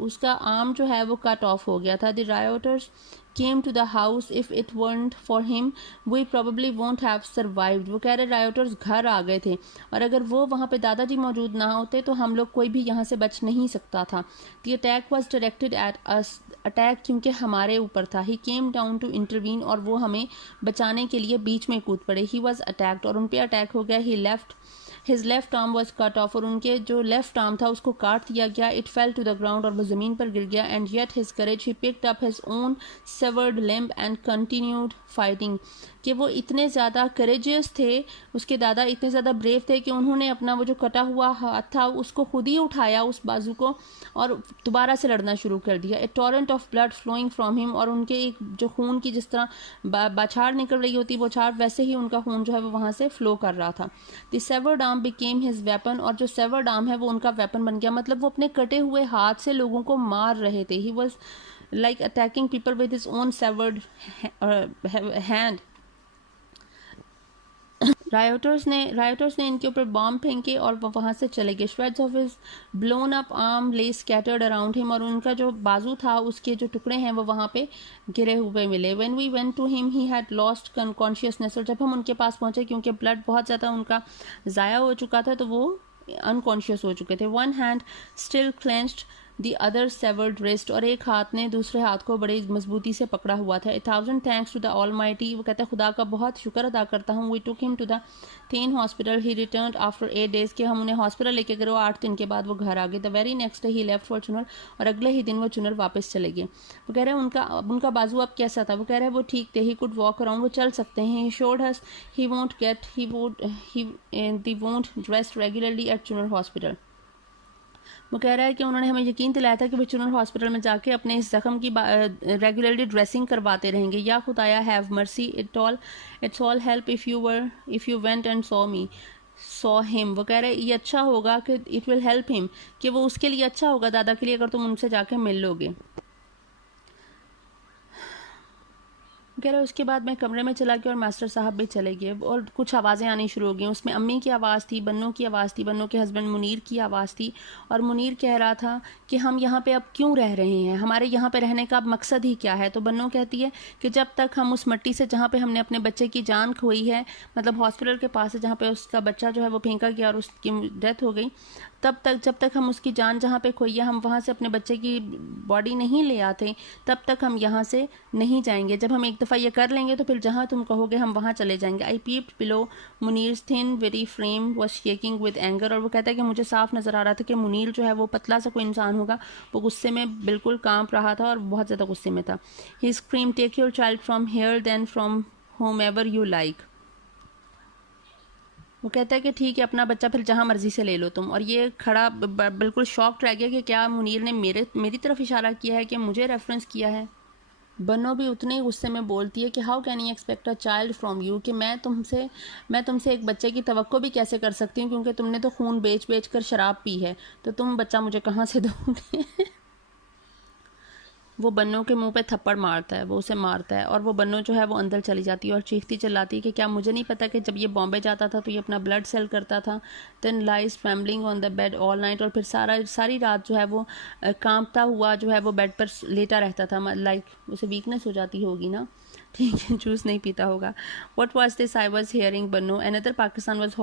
उसका आर्म जो है वो कट ऑफ हो गया था. The rioters came to the house. If it weren't for him we probably won't have survived. वो कह रहे रायोटर्स घर आ गए थे और अगर वो वहाँ पे दादाजी मौजूद ना होते तो हम लोग कोई भी यहाँ से बच नहीं सकता था. The attack was directed at us. Attack क्योंकि हमारे ऊपर था. He came down to intervene और वो हमें बचाने के लिए बीच में कूद पड़े. He was attacked और उन पे अटैक हो गया. He left his left arm was cut off और उनके जो लेफ्ट आर्म था उसको काट दिया गया. It fell to the ground और वो ज़मीन पर गिर गया. And yet his courage he picked up his own severed limb and continued fighting. कि वो इतने ज़्यादा करेजियस थे, उसके दादा इतने ज़्यादा ब्रेव थे कि उन्होंने अपना वो जो कटा हुआ हाथ था उसको खुद ही उठाया, उस बाजू को, और दोबारा से लड़ना शुरू कर दिया. A torrent of blood flowing from him. और उनके एक जो खून की जिस तरह बौछार निकल रही होती बौछार, वैसे ही उनका खून जो है वो वहाँ से फ्लो कर रहा था. The savoured arm became his weapon. और जो सेवर्ड आर्म है वो उनका वेपन बन गया. मतलब वो अपने कटे हुए हाथ से लोगों को मार रहे थे. He was like attacking people with his own severed hand. Rioters ने इनके ऊपर बॉम्ब फेंके और वो वहाँ से चले गए. Shreds of his blown up arm ले स्कैटर्ड अराउंड हिम. और उनका जो बाजू था उसके जो टुकड़े हैं वो वहाँ पे गिरे हुए मिले. When we went to him he had lost consciousness. और जब हम उनके पास पहुँचे क्योंकि ब्लड बहुत ज़्यादा उनका ज़ाया हो चुका था तो वो अनकॉन्शियस हो चुके थे. One hand still clenched the other savoured wrist. और एक हाथ ने दूसरे हाथ को बड़ी मजबूती से पकड़ा हुआ था. 1000 थैंक्स टू द ऑलमाइटी. वो कहता है खुदा का बहुत शुक्र अदा करता हूँ. We took him to the then hospital. He return after 8 days. के हम उन्हें हॉस्पिटल लेके गए. 8 दिन के बाद वो घर आ गए. The very next day he left for चुनर. और अगले ही दिन वो चुनर वापस चले गए. वो कह रहे हैं उनका बाजू अब कैसा था. वो कह रहे हैं वो ठीक थे. He could walk around. वो चल सकते हैं. He showed us he won't dress regularly at Chunar hospital. वो कह रहा है कि उन्होंने हमें यकीन दिलाया था कि वो चुनर हॉस्पिटल में जाके अपने इस ज़ख्म की रेगुलरली ड्रेसिंग करवाते रहेंगे. या खुदाया have mercy. It's all help if you went and saw him. वो कह रहे हैं ये अच्छा होगा कि इट विल हेल्प हिम, कि वो उसके लिए अच्छा होगा दादा के लिए अगर तुम उनसे जाके मिल लोगे. कह रहे उसके बाद मैं कमरे में चला गया और मास्टर साहब भी चले गए और कुछ आवाज़ें आनी शुरू हो गई. उसमें अम्मी की आवाज़ थी, बन्नों की आवाज़ थी, बन्नों के हस्बैंड मुनीर की आवाज़ थी. और मुनीर कह रहा था कि हम यहाँ पे अब क्यों रह रहे हैं, हमारे यहाँ पे रहने का अब मकसद ही क्या है. तो बन्नों कहती है कि जब तक हम उस मिट्टी से जहाँ पे हमने अपने बच्चे की जान खोई है, मतलब हॉस्पिटल के पास है जहाँ पे उसका बच्चा जो है वो फेंका गया और उसकी डेथ हो गई, जब तक हम उसकी जान जहाँ पे खोई है हम वहाँ से अपने बच्चे की बॉडी नहीं ले आते, तब तक हम यहाँ से नहीं जाएंगे. जब हम एक दफ़ा ये कर लेंगे तो फिर जहाँ तुम कहोगे हम वहाँ चले जाएंगे. I peeped below. Munir's thin very frame was shaking with anger. और वो कहता है कि मुझे साफ नज़र आ रहा था कि मुनीर जो है वो पतला सा कोई इंसान होगा, वो गुस्से में बिल्कुल कांप रहा था और बहुत ज़्यादा गुस्से में था. He scream take your child from here then from home ever you like. वो कहता है कि ठीक है अपना बच्चा फिर जहाँ मर्जी से ले लो तुम. और ये खड़ा बिल्कुल शॉक्ड रह गया कि क्या मुनीर ने मेरी तरफ इशारा किया है, कि मुझे रेफरेंस किया है. बनो भी उतने ही गुस्से में बोलती है कि how can you expect a child from you, कि मैं तुमसे एक बच्चे की तवक्को भी कैसे कर सकती हूँ, क्योंकि तुमने तो खून बेच कर शराब पी है, तो तुम बच्चा मुझे कहाँ से दोगे. वो बन्नों के मुंह पे थप्पड़ मारता है, वो उसे मारता है और वो बन्नो जो है वो अंदर चली जाती है और चीखती चिल्लाती है कि क्या मुझे नहीं पता कि जब ये बॉम्बे जाता था तो ये अपना ब्लड सेल करता था. Then lies trembling on the bed all night. और फिर सारी रात जो है वो कांपता हुआ जो है वो बेड पर लेटा रहता था. लाइक उसे वीकनेस हो जाती होगी ना, ठीक है, जूस नहीं पीता होगा. What was this I was hearing Banno. Another Pakistan was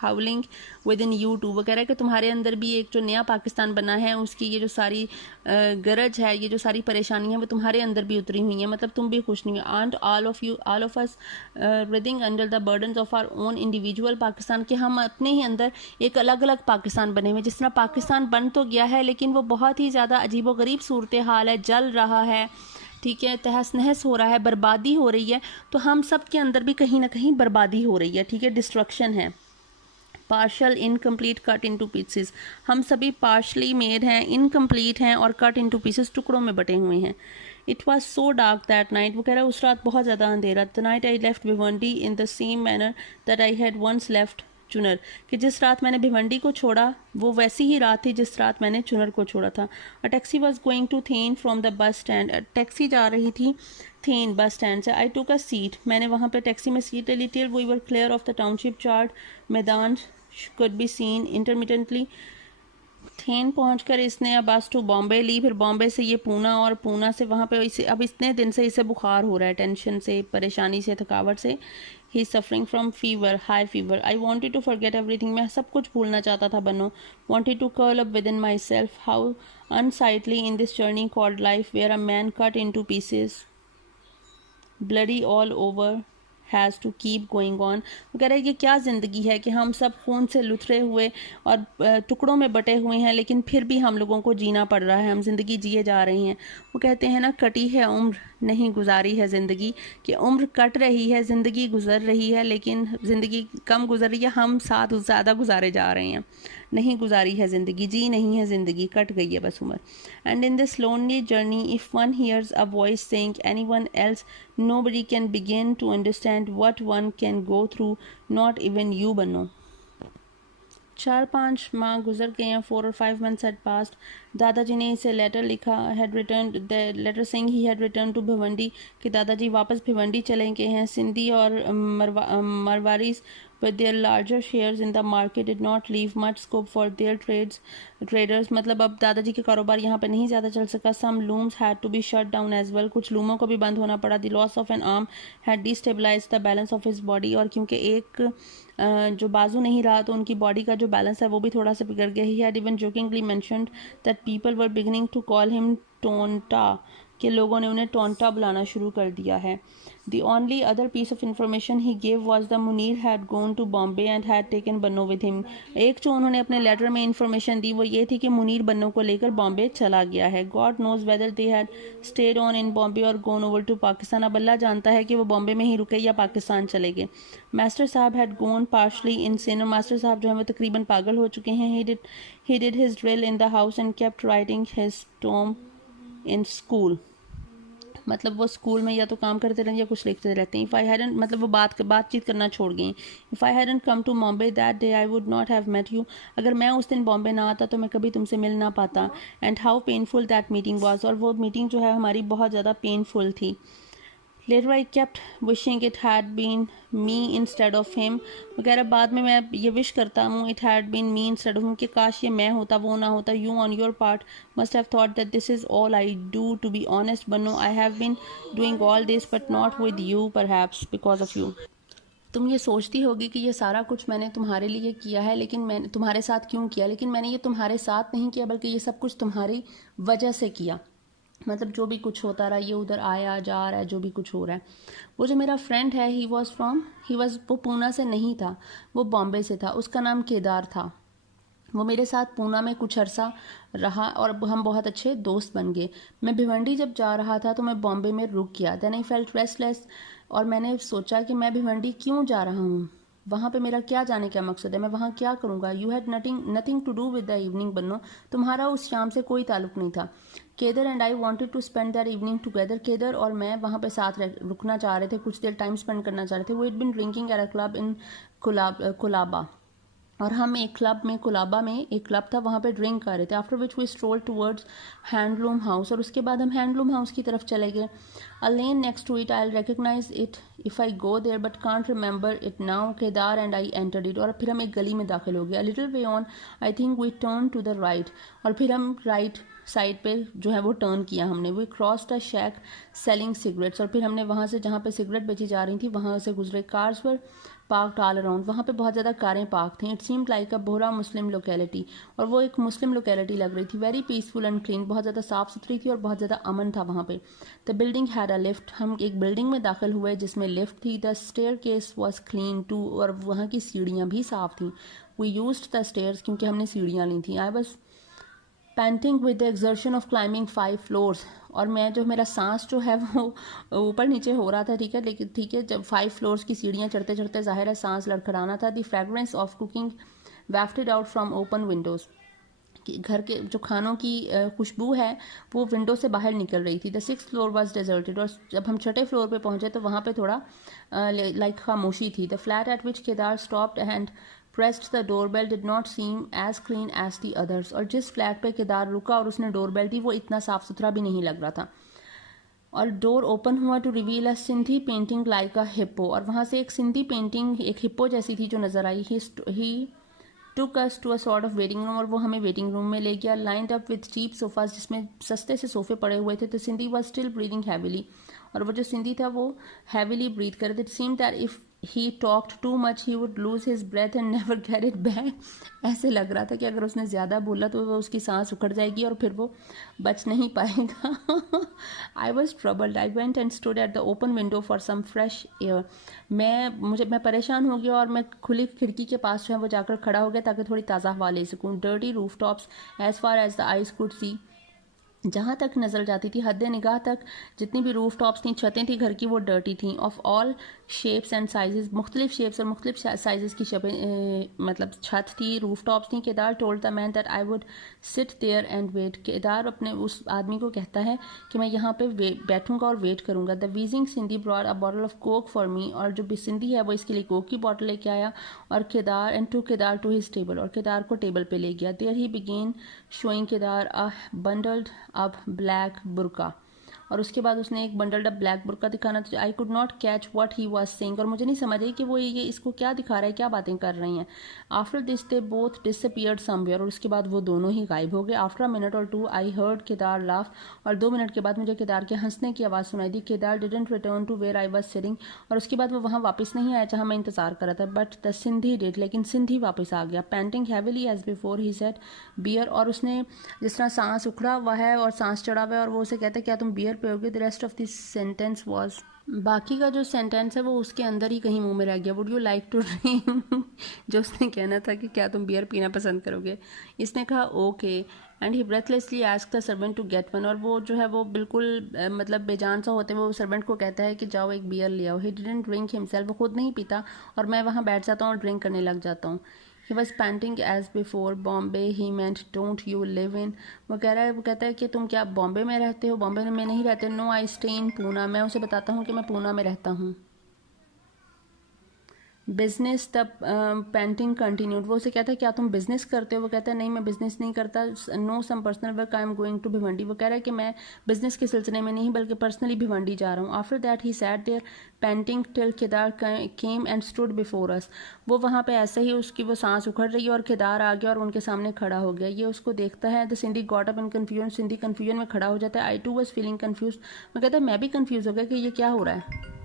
howling within you too. वो कह रहा है कि तुम्हारे अंदर भी एक जो नया पाकिस्तान बना है उसकी ये जो सारी गरज है, ये जो सारी परेशानी है वो तुम्हारे अंदर भी उतरी हुई है, मतलब तुम भी खुश नहीं हो. Aren't all of us breathing under the burdens of our own individual Pakistan, कि हम अपने ही अंदर एक अलग अलग पाकिस्तान बने हुए. जिस तरह पाकिस्तान बन तो गया है लेकिन वो बहुत ही ज़्यादा अजीब व गरीब सूरत हाल है, जल रहा है, ठीक है, तहस नहस हो रहा है, बर्बादी हो रही है. तो हम सब के अंदर भी कहीं ना कहीं बर्बादी हो रही है, ठीक है, डिस्ट्रक्शन है. Partial incomplete cut into pieces. हम सभी पार्शली मेड हैं, इनकम्प्लीट हैं और कट इनटू पीसेस, टुकड़ों में बटे हुए हैं. It was so dark that night, वो कह रहा है उस रात बहुत ज़्यादा अंधेरा. The night I left Bhiwandi in the same manner that I had once left Chunar, कि जिस रात मैंने भिवंडी को छोड़ा वो वैसी ही रात थी जिस रात मैंने चुनर को छोड़ा था. A taxi was going to Thane from the bus stand, taxi जा रही थी थेन बस स्टैंड से. आई टुक अ सीट, मैंने वहाँ पे टैक्सी में सीट ले ली. Till we were clear of the township चार्ट मैदान could be seen intermittently. Then पहुंचकर इसने अब बस टू बॉम्बे ली, फिर बॉम्बे से ये पूना, और पूना से वहाँ पे इसे अब इतने दिन से इसे बुखार हो रहा है, टेंशन से, परेशानी से, थकावट से. He is suffering from fever, high fever. I wanted to forget everything, मैं सब कुछ भूलना चाहता था Banno. Wanted to curl up within myself. How unsightly in this journey called life, where a man cut into pieces, bloody all over, has to keep going on. वो कह रहा है ये क्या ज़िंदगी है कि हम सब खून से लुथरे हुए और टुकड़ों में बटे हुए हैं, लेकिन फिर भी हम लोगों को जीना पड़ रहा है, हम ज़िंदगी जिए जा रहे हैं. वो कहते हैं ना, कटी है उम्र नहीं गुजारी है ज़िंदगी, कि उम्र कट रही है, ज़िंदगी गुजर रही है, लेकिन ज़िंदगी कम गुजर रही है, हम साथ ज़्यादा गुजारे जा रहे हैं. नहीं गुजारी है ज़िंदगी, जी नहीं है ज़िंदगी, कट गई है बस उम्र. And in this lonely journey if one hears a voice saying anyone else, nobody can begin to understand what one can go through, not even you बनो. 4-5 माह गुजर गए हैं. 4 or 5 months had passed. दादाजी ने इसे लेटर लिखा, had returned the letter saying he had returned to Bhiwandi, कि दादाजी वापस भिवंडी चले गए हैं. सिंधी और मरवारीज with their larger shares in the market did not leave much scope for their traders. मतलब अब दादाजी के कारोबार यहाँ पे नहीं ज़्यादा चल सका. Some looms had to be shut down as well, कुछ लूमों को भी बंद होना पड़ा. The loss of an arm had destabilized the balance of his body, और क्योंकि एक जो बाजू नहीं रहा तो उनकी बॉडी का जो बैलेंस है वो भी थोड़ा सा बिगड़ गया. He had even jokingly mentioned that people were beginning to call him टोंटा, कि लोगों ने उन्हें टोंटा बुलाना शुरू कर दिया है. The only other piece of information he gave was that Munir had gone to Bombay and had taken बन्नो with him. एक जो उन्होंने अपने लेटर में इन्फॉर्मेशन दी वो ये थी कि मुनीर बन्नो को लेकर बॉम्बे चला गया है. God knows whether they had stayed on in Bombay or gone over to Pakistan. अब अल्लाह जानता है कि वो बॉम्बे में ही रुके या पाकिस्तान चले गए. मास्टर साहब had gone partially insane. Master साहब जो है वो तकरीबन पागल हो चुके हैं. He did his drill in the house and kept writing his tome in school. मतलब वो स्कूल में या तो काम करते रहते या कुछ लिखते रहते हैं. इफ़ आई हैडंट, मतलब वो बातचीत करना छोड़ गई. If I hadn't come to Bombay that day I would not have met you, अगर मैं उस दिन बॉम्बे ना आता तो मैं कभी तुमसे मिल ना पाता. And how painful that meeting was, और वो मीटिंग जो है हमारी बहुत ज़्यादा पेनफुल थी. Later I kept wishing it had been me instead of him. वगैरह बाद में मैं ये विश करता हूँ it had been me instead of him, कि काश ये मैं होता, वो ना होता. You on your part must have thought that this is all I do. To be honest बनो, I have been doing all this but not with you, perhaps because of you. तुम ये सोचती होगी कि ये सारा कुछ मैंने तुम्हारे लिए किया है, लेकिन मैंने तुम्हारे साथ क्यों किया, लेकिन मैंने ये तुम्हारे साथ नहीं किया, बल्कि ये सब कुछ तुम्हारी वजह से किया. मतलब जो भी कुछ होता रहा, ये उधर आया जा रहा है, जो भी कुछ हो रहा है. वो जो मेरा फ्रेंड है वो पूना से नहीं था, वो बॉम्बे से था. उसका नाम केदार था. वो मेरे साथ पूना में कुछ अरसा रहा और हम बहुत अच्छे दोस्त बन गए. मैं भिवंडी जब जा रहा था तो मैं बॉम्बे में रुक गया. देन आई फेल्ट रेस्टलेस, और मैंने सोचा कि मैं भिवंडी क्यों जा रहा हूँ, वहाँ पे मेरा क्या जाने का मकसद है, मैं वहाँ क्या करूँगा. You had nothing to do with the evening Banno, तुम्हारा उस शाम से कोई ताल्लुक नहीं था. Kedar and I wanted to spend that evening together, Kedar और मैं वहाँ पे साथ रुकना चाह रहे थे, कुछ देर टाइम स्पेंड करना चाह रहे थे. वो had been drinking at a club in Colaba, और हम एक क्लब में, कुलाबा में एक क्लब था, वहाँ पे ड्रिंक कर रहे थे. After which we stroll towards Handloom House, और उसके बाद हम हैंडलूम हाउस की तरफ चले गए. A lane next to it, I recognise it if I go there but can't remember it now. Kedar and I entered it, और फिर हम एक गली में दाखिल हो गए. A little way on I think we turn to the right, और फिर हम राइट साइड पे जो है वो टर्न किया हमने. We crossed a shack selling cigarettes, और फिर हमने वहाँ से, जहाँ पे सिगरेट बेची जा रही थी, वहाँ से गुजरे. Cars were parked all around, वहाँ पे बहुत ज़्यादा कारें पार्क थी. It seemed like a Bohra Muslim locality, और वो एक मुस्लिम लोकेलिटी लग रही थी. वेरी पीसफुल एंड क्लीन, बहुत ज़्यादा साफ़ सुथरी थी और बहुत ज़्यादा अमन था वहाँ पे. The building had a lift, हम एक बिल्डिंग में दाखिल हुए जिसमें लिफ्ट थी. The staircase was clean too, और वहाँ की सीढ़ियाँ भी साफ़ थी. वी यूज्ड द स्टेयर्स, क्योंकि हमने सीढ़ियाँ ली थी. I was painting with the exertion of climbing 5 floors, और मैं जो मेरा सांस जो है वो ऊपर नीचे हो रहा था. ठीक है, लेकिन ठीक है, जब 5 फ्लोर्स की सीढ़ियाँ चढ़ते चढ़ते जाहिर है सांस लड़खड़ाना था. The fragrance of cooking wafted out from open windows, घर के जो खानों की खुशबू है वो विंडो से बाहर निकल रही थी। The 6th floor was deserted, और जब हम 6ठे फ्लोर पे पहुंचे तो वहाँ पे थोड़ा लाइक खामोशी थी। The flat at which Kedar stopped and pressed the doorbell did not seem as clean as the others, और जिस फ्लैट पे केदार रुका और उसने डोरबेल दी वो इतना साफ सुथरा भी नहीं लग रहा था। और डोर ओपन हुआ to reveal a Sindhi painting like a hippo, और वहाँ से एक सिंधी पेंटिंग एक हिप्पो जैसी थी जो नज़र आई। ही took us to a sort of waiting room, और वो हमें वेटिंग रूम में ले गया। lined up with cheap sofas, जिसमें सस्ते से सोफे पड़े हुए थे। तो Sindhi was still breathing heavily, और वो जो सिंधी था वो heavily breathe कर रहे थे। it seemed that if he talked too much he would lose his breath and never get it back। ऐसे लग रहा था कि अगर उसने ज़्यादा बोला तो वो उसकी सांस उखड़ जाएगी और फिर वो बच नहीं पाएगा। I was troubled. I went and stood at the open window for some fresh air। मैं परेशान हो गया और मैं खुली खिड़की के पास जो है वो जाकर खड़ा हो गया ताकि थोड़ी ताज़ा हवा ले सकूँ। Dirty rooftops as far as the eyes could see, जहाँ तक नज़र जाती थी, हद निगाह तक जितनी भी रूफ टॉप्स थी, छतें थी घर की, वो डर्टी थी। Of all shapes and sizes, मुख्तलिफ शेप्स और मुख्तलिफ साइजेस की मतलब छत थी, रूफ टॉप्स थी। Kedar told the man that I would sit there and wait. Kedar अपने उस आदमी को कहता है कि मैं यहाँ पे बैठूंगा और वेट करूँगा। The wheezing Sindhi broad a bottle of Coke for me, और जो भी सिंधी है वो इसके लिए कोक की बॉटल लेके आया। और केदार टू हिज टेबल, और केदार को टेबल पे ले गया। There he began showing Kedar a bundled up black burqa, और उसके बाद उसने एक बंडल्ड अप ब्लैक बुरका दिखाना। I could not catch what he was saying, और मुझे नहीं समझ आई कि वो ये इसको क्या दिखा रहा है, क्या बातें कर रही हैं। After this they both disappeared somewhere, और उसके बाद वो दोनों ही गायब हो गए। After a minute or two I heard Kedar laugh, और 2 मिनट के बाद मुझे केदार के हंसने की आवाज़ सुनाई दी। Kedar didn't return to where I was sitting, और उसके बाद वो वहाँ वापस नहीं आया जहाँ मैं इंतजार कर रहा था। बट द सिंधी डिड, लेकिन सिंधी वापस आ गया। Panting heavily as before he said beer, और उसने जिस तरह सांस उखड़ा हुआ है और सांस चढ़ा हुआ है और वो उसे कहता है क्या तुम बियर पियोगे। The rest of this sentence was, बाकी का जो सेंटेंस है वो उसके अंदर ही कहीं मुंह में रह गया। Would you like to drink, जो उसने कहना था कि क्या तुम बियर पीना पसंद करोगे। इसने कहा okay, and he breathlessly asked the servant to get one, और वो जो है वो बिल्कुल मतलब बेजान सा होते हुए वो सर्वेंट को कहता है कि जाओ एक बियर ले आओ। ही डिडंट ड्रिंक हिमसेल्फ, वो खुद नहीं पीता और मैं वहाँ बैठ जाता हूँ और ड्रिंक करने लग जाता हूँ। He was panting as before. Bombay, he meant don't you live in। वो कहता है कि तुम क्या बॉम्बे में रहते हो, बॉम्बे में नहीं रहते। No, I stay in Poona, मैं उसे बताता हूँ कि मैं पूना में रहता हूँ। बिजनेस द पेंटिंग कंटिन्यूड, वो उसे कहता है क्या तुम बिजनेस करते हो। वो कहता है नहीं मैं बिजनेस नहीं करता। No some personal work, I am going to Bhiwandi. वो कह रहा है कि मैं बिजनेस के सिलसिले में नहीं बल्कि पर्सनली भिवंडी जा रहा हूँ। After that he sat there panting till Kedar came and stood before us, वो वहाँ पे ऐसे ही उसकी वो सांस उखड़ रही है और केदार आ गया और उनके सामने खड़ा हो गया। ये उसको देखता है। The Sindhi got up in confusion, Sindhi confusion में खड़ा हो जाता है। आई टू वॉज फीलिंग कन्फ्यूज, वो कहता है मैं भी कन्फ्यूज हो गया कि ये क्या हो रहा है।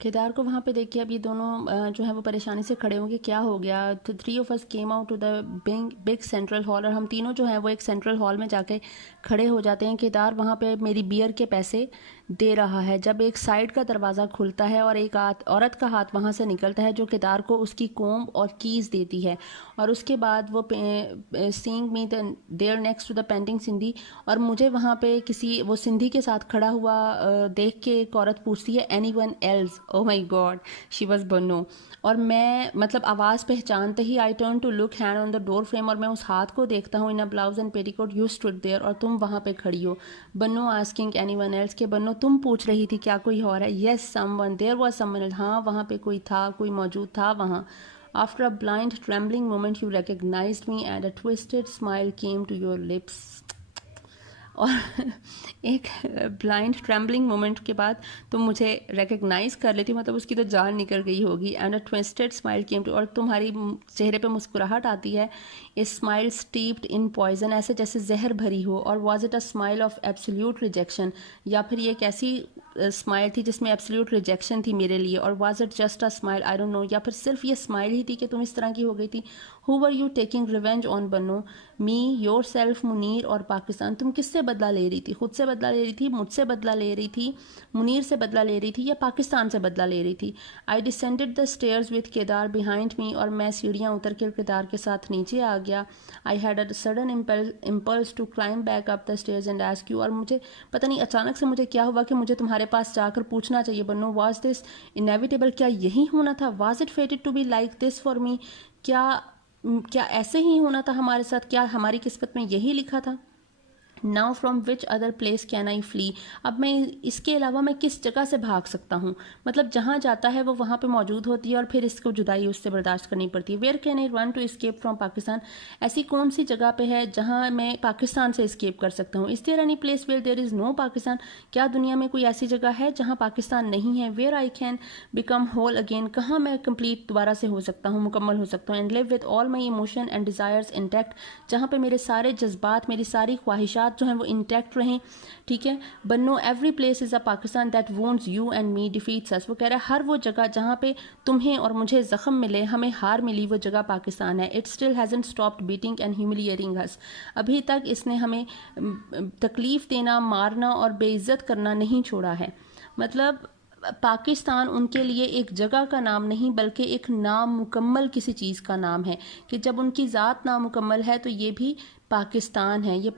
केदार को वहाँ पे देखिए अब ये दोनों जो है वो परेशानी से खड़े होंगे, क्या हो गया। तो 3 of us came out to the big central hall, और हम तीनों जो हैं वो एक सेंट्रल हॉल में जाके खड़े हो जाते हैं। केदार वहाँ पे मेरी बियर के पैसे दे रहा है जब एक साइड का दरवाज़ा खुलता है और एक औरत का हाथ वहाँ से निकलता है जो केदार को उसकी कोम्ब और कीज़ देती है। और उसके बाद वो seeing me there next to the panting Sindhi, और मुझे वहाँ पे किसी वो सिंधी के साथ खड़ा हुआ देख के एक औरत पूछती है anyone else. Oh my God, she was Banno. और मैं मतलब आवाज़ पहचानते ही I turn to look hand on the door frame, और मैं उस हाथ को देखता हूँ in a blouse and petticoat. You stood there, और तुम वहाँ पे खड़ी हो। बनो आस्किंग एनीवन एल्स, के बनो तुम पूछ रही थी क्या कोई और है। Yes someone, there was someone else, हाँ वहाँ पे कोई था, कोई मौजूद था वहाँ। After a blind trembling moment you recognised me and a twisted smile came to your lips. और एक ब्लाइंड ट्रेम्बलिंग मोमेंट के बाद तुम मुझे रिकग्नाइज कर लेती, मतलब उसकी तो जान निकल गई होगी। And a twisted smile came to, और तुम्हारी चेहरे पे मुस्कुराहट आती है। A smile steeped in poison, ऐसे जैसे जहर भरी हो। और was it a smile of absolute rejection, या फिर ये एक ऐसी स्माइल थी जिसमें एब्सोल्यूट रिजेक्शन थी मेरे लिए। और was it just a smile, I don't know, या फिर सिर्फ ये स्माइल ही थी कि तुम इस तरह की हो गई थी। Who were you taking revenge on बनो, मी, योर सेल्फ, मुनीर और पाकिस्तान। तुम किससे बदला ले रही थी, खुद से बदला ले रही थी, मुझसे बदला ले रही थी, मुनीर से बदला ले रही थी, या पाकिस्तान से बदला ले रही थी। I descended the stairs with Kedar behind me, और मैं सीढ़ियाँ उतर के केदार के साथ नीचे आ गया। I had a sudden impulse to climb back up the stairs and ask you, और मुझे पता नहीं अचानक से मुझे क्या हुआ कि मुझे तुम्हारे पास जाकर पूछना चाहिए बनो, वाज दिस इनएविटेबल, क्या यही होना था। Was it fated to be like this for me, क्या क्या ऐसे ही होना था हमारे साथ? क्या हमारी किस्मत में यही लिखा था? Now from which other place can I flee? अब मैं इसके अलावा मैं किस जगह से भाग सकता हूँ? मतलब जहाँ जाता है वो वहाँ पे मौजूद होती है और फिर इसको जुदाई उससे बर्दाश्त करनी पड़ती है। Where can I run to escape from Pakistan? ऐसी कौन सी जगह पे है जहाँ मैं पाकिस्तान से एस्केप कर सकता हूँ? Is there any place where there is no Pakistan? क्या दुनिया में कोई ऐसी जगह है जहाँ पाकिस्तान नहीं है? Where I can become whole again? कहाँ मैं कंप्लीट दोबारा से हो सकता हूँ, मुकम्मल हो सकता हूँ? And live with all my emotion and desires intact? जहाँ पे मेरे सारे जज्बात, मेरी सारी ख्वाहिशात जो हैं वो इंटैक्ट रहें, ठीक है। But no every place is a Pakistan that wounds you and me defeats us. वो कह रहा है हर वो जगह जहाँ पे तुम्हें और मुझे ज़ख्म मिले, हमें हार मिली, वो जगह पाकिस्तान है। It still hasn't stopped beating and humiliating us. अभी तक इसने हमें तकलीफ़ देना, मारना और बेइज्जत करना नहीं छोड़ा है। मतलब पाकिस्तान उनके लिए एक जगह का नाम नहीं बल्कि एक नामुकम्मल किसी चीज़ का नाम है, कि जब उनकी ज़ात नामुकम्मल है तो ये भी पाकिस्तान है। ये